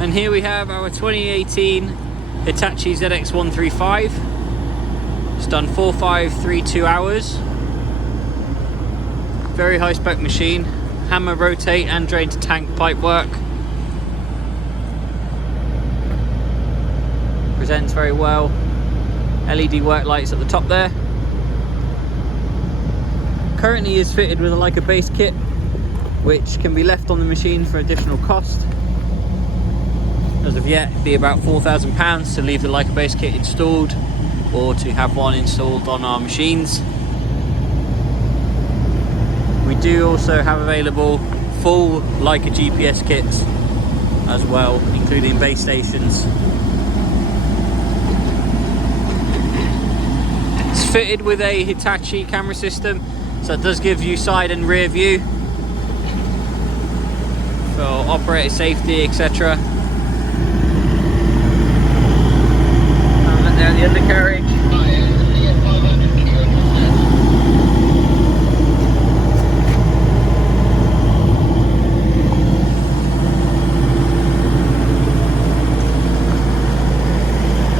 And here we have our 2018 Hitachi ZX135. It's done 4532 hours. Very high spec machine. Hammer, rotate and drain to tank pipe work. Presents very well. LED work lights at the top there. Currently is fitted with a Leica base kit, which can be left on the machine for additional cost. As of yet, it'd be about £4,000 to leave the Leica base kit installed, or to have one installed on our machines. We do also have available full Leica GPS kits as well, including base stations. It's fitted with a Hitachi camera system, so it does give you side and rear view for operator safety, etc. Down the undercarriage.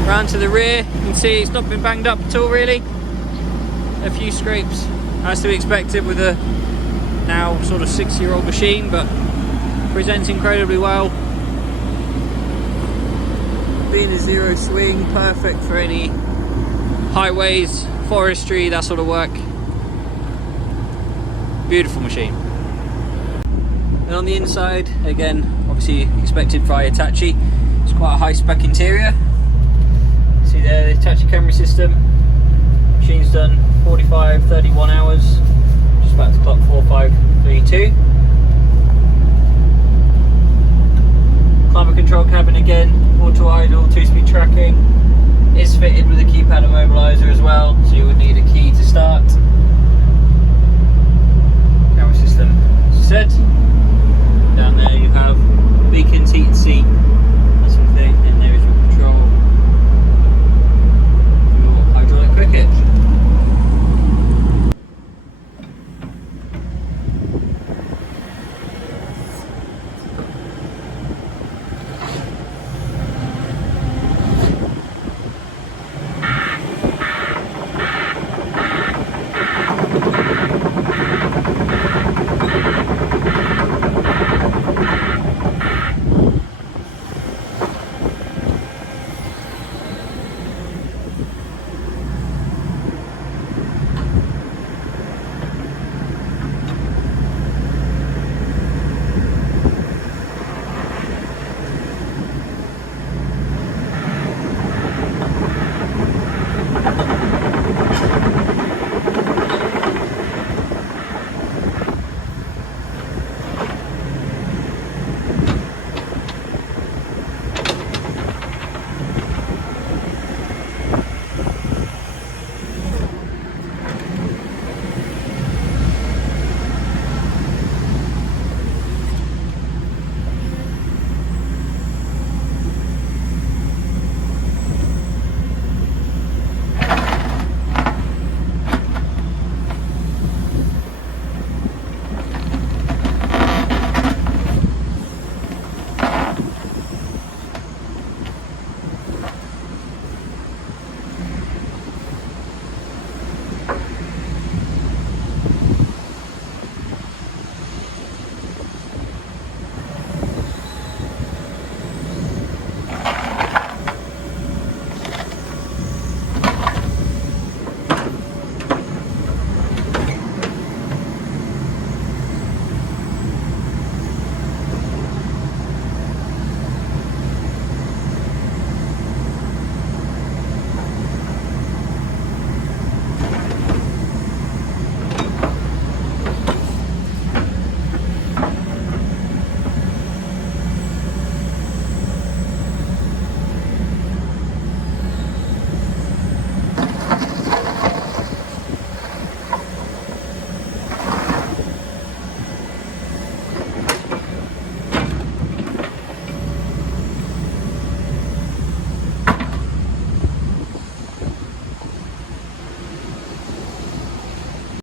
Round to the rear, you can see it's not been banged up at all really. A few scrapes, as to be expected with a now sort of 6-year-old machine, but presents incredibly well. Being a zero swing, perfect for any highways, forestry, that sort of work. Beautiful machine. And on the inside, again, obviously expected for Hitachi, it's quite a high spec interior. See there, the Hitachi camera system. Machine's done 4531 hours, just about to clock 4532. Climate control cabin again, auto idle, 2-speed tracking. Is fitted with a keypad immobilizer as well, so you would need a key to start. Camera system, as I said. Down there you have